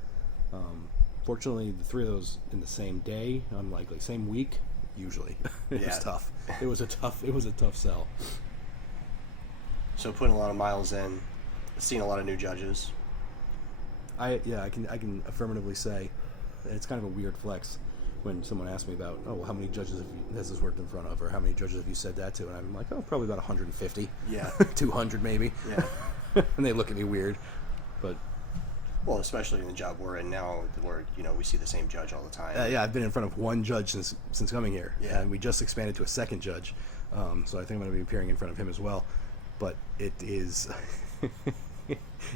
Fortunately, the three of those in the same day, unlikely. Same week, usually. It was tough. It was a tough sell. So putting a lot of miles in, seeing a lot of new judges. I can affirmatively say it's kind of a weird flex when someone asks me about, how many judges has this worked in front of, or how many judges have you said that to, and I'm like, probably about 150. Yeah. 200 maybe. Yeah. And they look at me weird, but. Well, especially in the job we're in now, where we see the same judge all the time. Yeah, I've been in front of one judge since coming here, yeah. And we just expanded to a second judge, so I think I'm going to be appearing in front of him as well. But it is,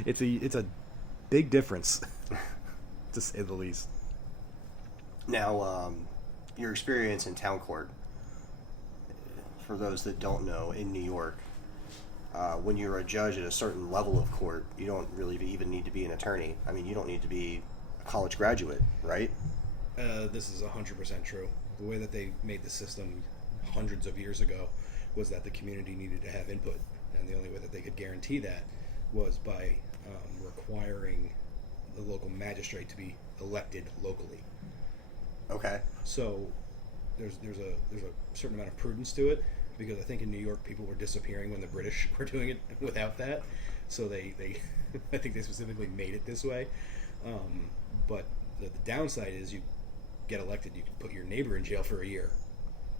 it's a big difference, to say the least. Now, your experience in town court, for those that don't know, in New York, when you're a judge at a certain level of court, you don't really even need to be an attorney. I mean, you don't need to be a college graduate, right? This is 100% true. The way that they made the system hundreds of years ago was that the community needed to have input, and the only way that they could guarantee that was by requiring the local magistrate to be elected locally. Okay. So there's a certain amount of prudence to it, because I think in New York people were disappearing when the British were doing it without that. So they I think they specifically made it this way. But the downside is you get elected, you can put your neighbor in jail for a year.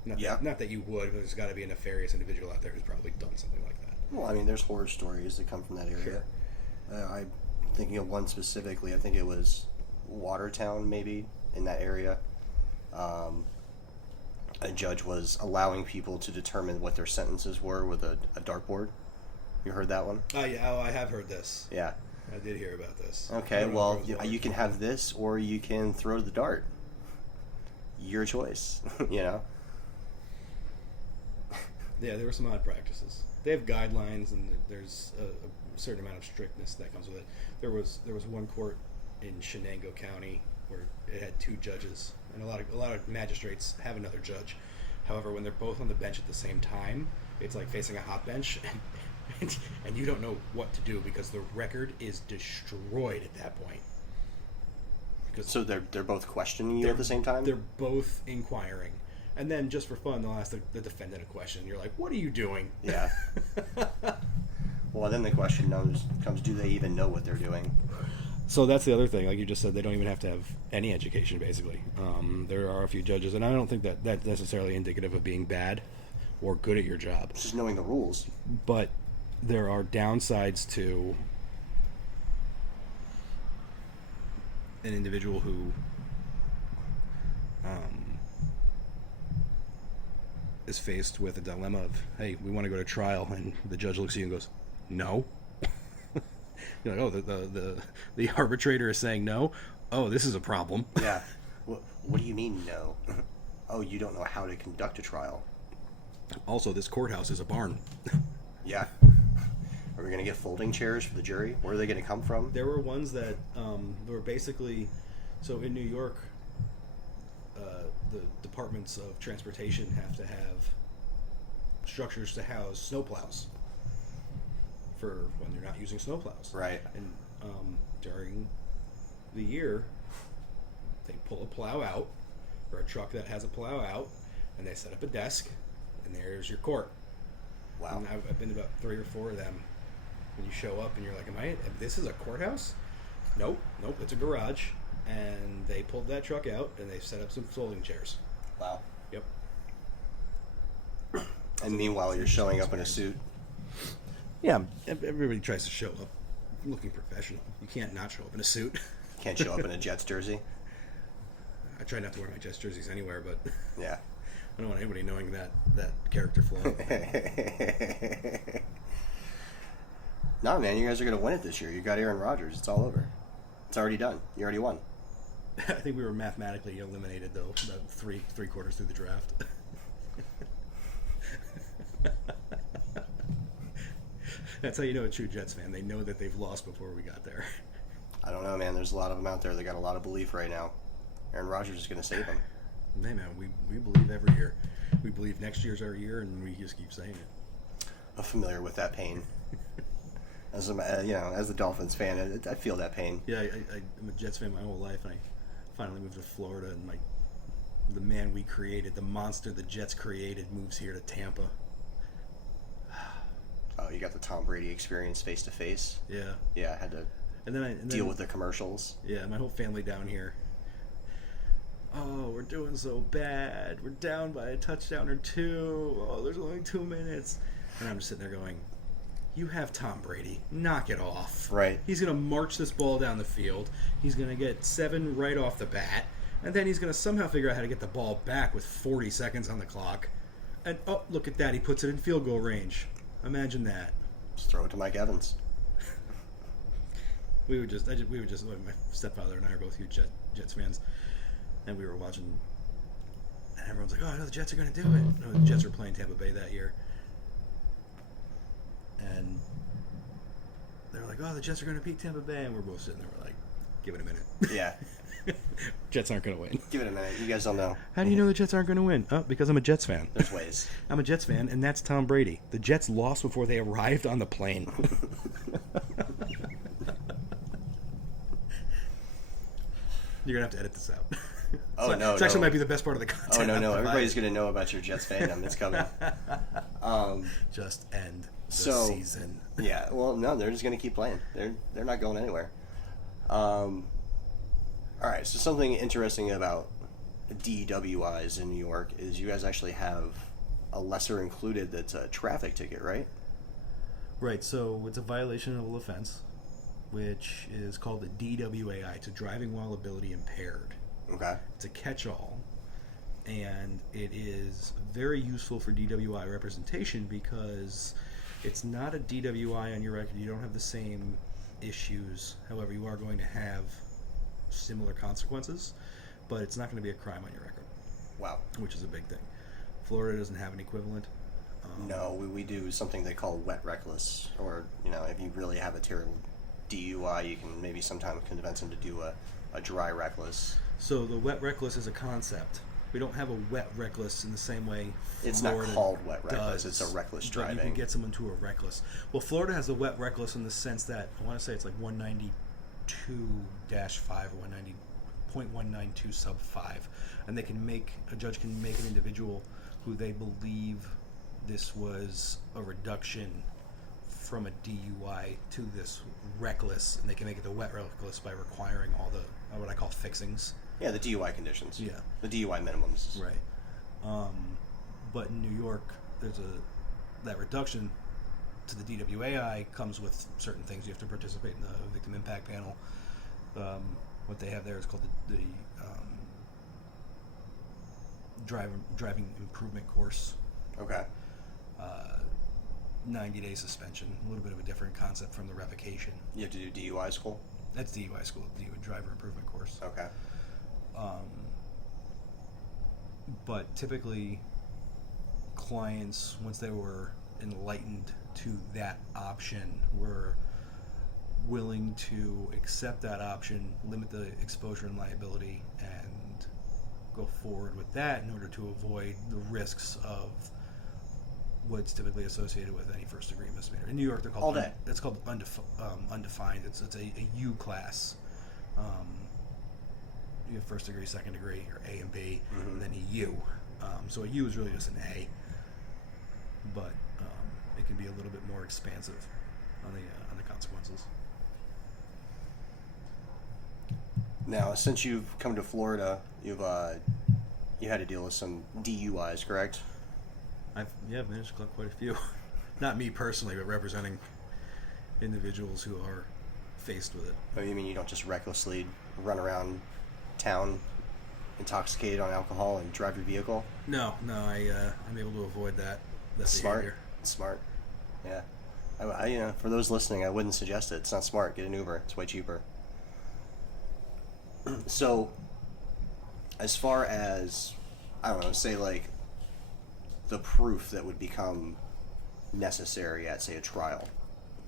Not that you would, but there's got to be a nefarious individual out there who's probably done something like that. Well, I mean, there's horror stories that come from that area. Sure. I'm thinking of one specifically. I think it was Watertown, maybe, in that area. A judge was allowing people to determine what their sentences were with a dartboard. You heard that one? Oh, yeah, I have heard this. Yeah. I did hear about this. Okay, well, you can have this, or you can throw the dart. Your choice, Yeah, there were some odd practices. They have guidelines, and there's a certain amount of strictness that comes with it. There was one court in Shenango County where it had two judges, and a lot of magistrates have another judge. However, when they're both on the bench at the same time, it's like facing a hot bench, and you don't know what to do because the record is destroyed at that point. So they're both questioning you at the same time? They're both inquiring. And then, just for fun, they'll ask the defendant a question. You're like, what are you doing? Yeah. Well, then the question comes, do they even know what they're doing? So that's the other thing. Like you just said, they don't even have to have any education, basically. There are a few judges, and I don't think that that's necessarily indicative of being bad or good at your job. Just knowing the rules. But there are downsides to an individual who is faced with a dilemma of, hey, we want to go to trial, and the judge looks at you and goes, no. You're like, oh, the arbitrator is saying no? Oh, this is a problem. Yeah. What do you mean no? Oh, you don't know how to conduct a trial. Also, this courthouse is a barn. Yeah. Are we going to get folding chairs for the jury? Where are they going to come from? There were ones that were basically, so in New York, the departments of transportation have to have structures to house snowplows for when they're not using snowplows. Right. And during the year, they pull a plow out, or a truck that has a plow out, and they set up a desk, and there's your court. Wow. And I've been to about 3 or 4 of them. When you show up and you're like, this is a courthouse? Nope, it's a garage. And they pulled that truck out and they set up some folding chairs. Wow. Yep. And meanwhile, you're showing up in a suit. Yeah, everybody tries to show up looking professional. You can't not show up in a suit. Can't show up in a Jets jersey. I try not to wear my Jets jerseys anywhere, but Yeah. I don't want anybody knowing that character flaw. No, man, you guys are going to win it this year. You got Aaron Rodgers. It's all over. It's already done. You already won. I think we were mathematically eliminated, though, about three quarters through the draft. That's how you know a true Jets fan. They know that they've lost before we got there. I don't know, man. There's a lot of them out there that got a lot of belief right now. Aaron Rodgers is going to save them. Hey, man, we believe every year. We believe next year's our year, and we just keep saying it. I'm familiar with that pain. As a Dolphins fan, I feel that pain. Yeah, I'm a Jets fan my whole life, and I finally moved to Florida, and the man we created, the monster the Jets created, moves here to Tampa. Oh, you got the Tom Brady experience face to face. Yeah. Yeah, I had to deal with the commercials. Yeah, my whole family down here. Oh, we're doing so bad. We're down by a touchdown or 2. Oh, there's only 2 minutes. And I'm just sitting there going, you have Tom Brady. Knock it off. Right. He's going to march this ball down the field. He's going to get 7 right off the bat. And then he's going to somehow figure out how to get the ball back with 40 seconds on the clock. And, oh, look at that. He puts it in field goal range. Imagine that. Just throw it to Mike Evans. My stepfather and I are both huge Jets fans. And we were watching, and everyone's like, oh, no, the Jets are going to do it. No, the Jets were playing Tampa Bay that year. And they were like, oh, the Jets are going to beat Tampa Bay. And we're both sitting there, we're like, give it a minute. Yeah. Jets aren't going to win. Give it a minute. You guys don't know. How do you know the Jets aren't going to win? Oh, because I'm a Jets fan. There's ways. I'm a Jets fan, and that's Tom Brady. The Jets lost before they arrived on the plane. You're going to have to edit this out. Oh, no. This actually might be the best part of the content. Oh, no. Everybody's going to know about your Jets fandom. It's coming. Just end the season. Yeah, well, no, they're just going to keep playing. They're not going anywhere. All right, so something interesting about DUIs in New York is you guys actually have a lesser included that's a traffic ticket, right? Right, so it's a violation of offense, which is called a DWAI, to driving while ability impaired. Okay. It's a catch-all, and it is very useful for DWI representation because it's not a DWI on your record. You don't have the same issues. However, you are going to have similar consequences, but it's not going to be a crime on your record. Wow. Which is a big thing. Florida doesn't have an equivalent. No, we do something they call wet reckless, or, if you really have a terrible DUI, you can maybe sometimes convince them to do a dry reckless. So the wet reckless is a concept. We don't have a wet reckless in the same way It's Florida not called wet reckless, does, it's a reckless but driving. you can get someone to a reckless. Well, Florida has a wet reckless in the sense that, I want to say it's like 192-5 or 190.192 sub 5. And a judge can make an individual who they believe this was a reduction from a DUI to this reckless, and they can make it the wet reckless by requiring all the, what I call fixings. Yeah, the DUI conditions. Yeah. The DUI minimums. Right. But in New York, that reduction to the DWAI comes with certain things. You have to participate in the victim impact panel. What they have there is called the driving improvement course. Okay. 90-day suspension. A little bit of a different concept from the revocation. You have to do DUI school? That's DUI school, the driver improvement course. Okay. But typically, clients, once they were enlightened to that option, were willing to accept that option, limit the exposure and liability, and go forward with that in order to avoid the risks of what's typically associated with any first-degree misdemeanor. In New York, they're called All day. It's called undefined. It's a U class. You have first degree, second degree, or A and B, and then a U. So a U is really just an A, but it can be a little bit more expansive on the consequences. Now, since you've come to Florida, you had to deal with some DUIs, correct? I've managed to collect quite a few. Not me personally, but representing individuals who are faced with it. Oh, you mean you don't just recklessly run around town intoxicated on alcohol and drive your vehicle? No, I'm able to avoid that. That's Smart. Yeah. I for those listening, I wouldn't suggest it. It's not smart. Get an Uber. It's way cheaper. So, as far as, I don't know, say like the proof that would become necessary at, say, a trial,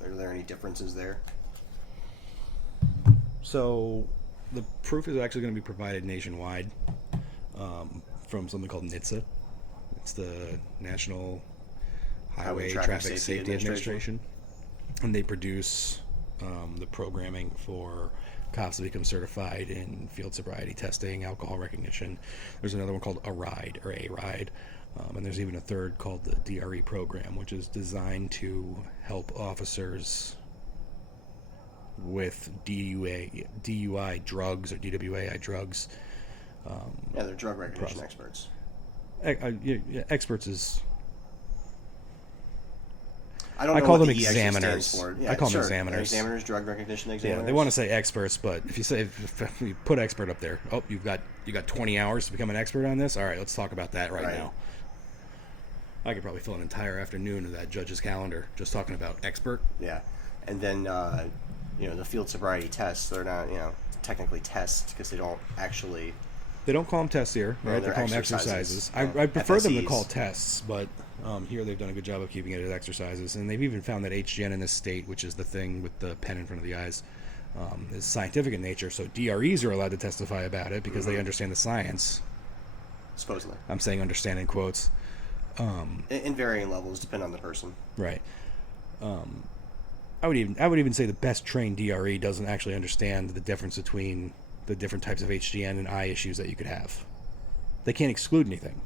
are there any differences there? So, the proof is actually going to be provided nationwide from something called NHTSA. It's the National Highway Traffic Safety Administration. And they produce the programming for cops to become certified in field sobriety testing, alcohol recognition. There's another one called A-RIDE, and there's even a third called the DRE program, which is designed to help officers with DUI drugs or DWAI drugs. Yeah, they're drug recognition experts. Experts is... I don't know I call what them the examiners. stands for. Yeah, I call them sure. examiners. Examiners, drug recognition examiners. Yeah, they want to say experts, but if you put expert up there, you got 20 hours to become an expert on this. All right, let's talk about that right now. I could probably fill an entire afternoon of that judge's calendar just talking about expert. Yeah, and then the field sobriety tests. They're not technically tests because they don't actually. They don't call them tests here, right? They call them exercises. I prefer them to call tests, but here they've done a good job of keeping it as exercises. And they've even found that HGN in this state, which is the thing with the pen in front of the eyes, is scientific in nature. So DREs are allowed to testify about it because they understand the science. Supposedly. I'm saying understand in quotes. In varying levels, depending on the person. Right. I would even say the best trained DRE doesn't actually understand the difference between the different types of HGN and eye issues that you could have. They can't exclude anything.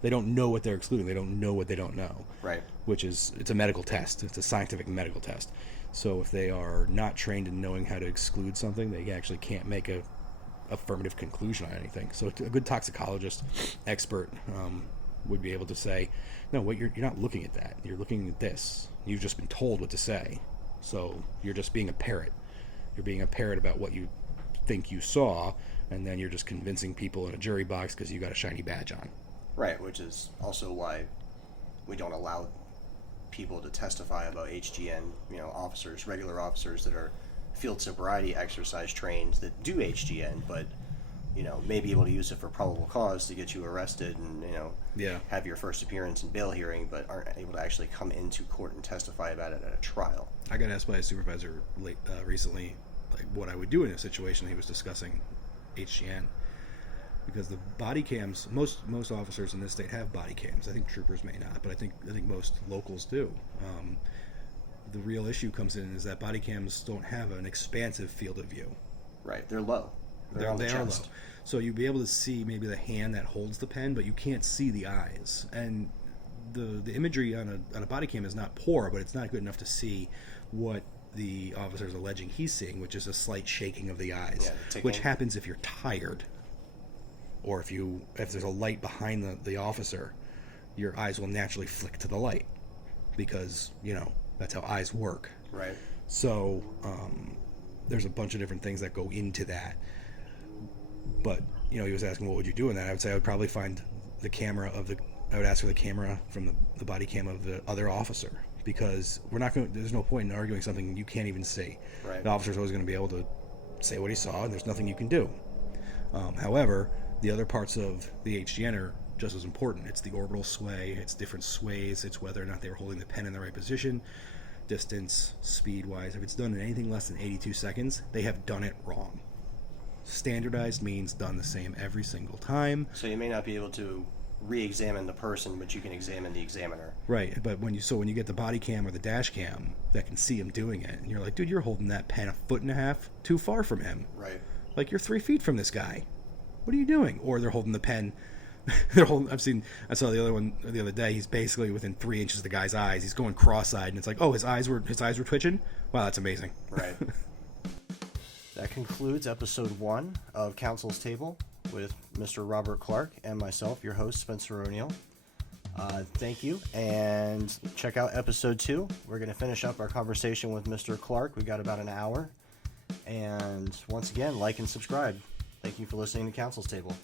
They don't know what they're excluding. They don't know what they don't know. Right. It's a medical test. It's a scientific medical test. So if they are not trained in knowing how to exclude something, they actually can't make a affirmative conclusion on anything. So a good toxicologist expert would be able to say, no, you're not looking at that. You're looking at this. You've just been told what to say. So you're just being a parrot. You're being a parrot about what you think you saw, and then you're just convincing people in a jury box because you got a shiny badge on. Right, which is also why we don't allow people to testify about HGN, officers, regular officers that are field sobriety exercise trained that do HGN, but, may be able to use it for probable cause to get you arrested and, have your first appearance and bail hearing, but aren't able to actually come into court and testify about it at a trial. I got asked by a supervisor recently what I would do in a situation. He was discussing HGN because the body cams, most officers in this state have body cams. I think troopers may not, but I think most locals do. The real issue comes in is that body cams don't have an expansive field of view. Right, they're low. They're on the chest. Low. So you'd be able to see maybe the hand that holds the pen, but you can't see the eyes. And the imagery on a body cam is not poor, but it's not good enough to see what the officer is alleging he's seeing, which is a slight shaking of the eyes, which happens if you're tired, or if there's a light behind the officer, your eyes will naturally flick to the light because that's how eyes work. Right. So there's a bunch of different things that go into that. But he was asking what would you do in that. I would say I would probably find the camera I would ask for the camera from the body cam of the other officer. Because there's no point in arguing something you can't even see. Right. The officer's always going to be able to say what he saw, and there's nothing you can do. However, the other parts of the HGN are just as important. It's the orbital sway, it's different sways, it's whether or not they were holding the pen in the right position, distance, speed-wise. If it's done in anything less than 82 seconds, they have done it wrong. Standardized means done the same every single time. So you may not be able to re-examine the person, but you can examine the examiner. Right, but when you get the body cam or the dash cam that can see him doing it, and you're like, dude, you're holding that pen 1.5 feet too far from him. Right. Like, you're 3 feet from this guy. What are you doing? Or they're holding the pen. I saw the other one the other day. He's basically within 3 inches of the guy's eyes. He's going cross-eyed, and it's like, oh, his eyes were twitching. Wow, that's amazing. Right. That concludes episode 1 of Counsel's Table with Mr. Robert Clark and myself, your host, Spencer O'Neill. Thank you, and check out episode 2. We're going to finish up our conversation with Mr. Clark. We got about an hour. And once again, like and subscribe. Thank you for listening to Counsel's Table.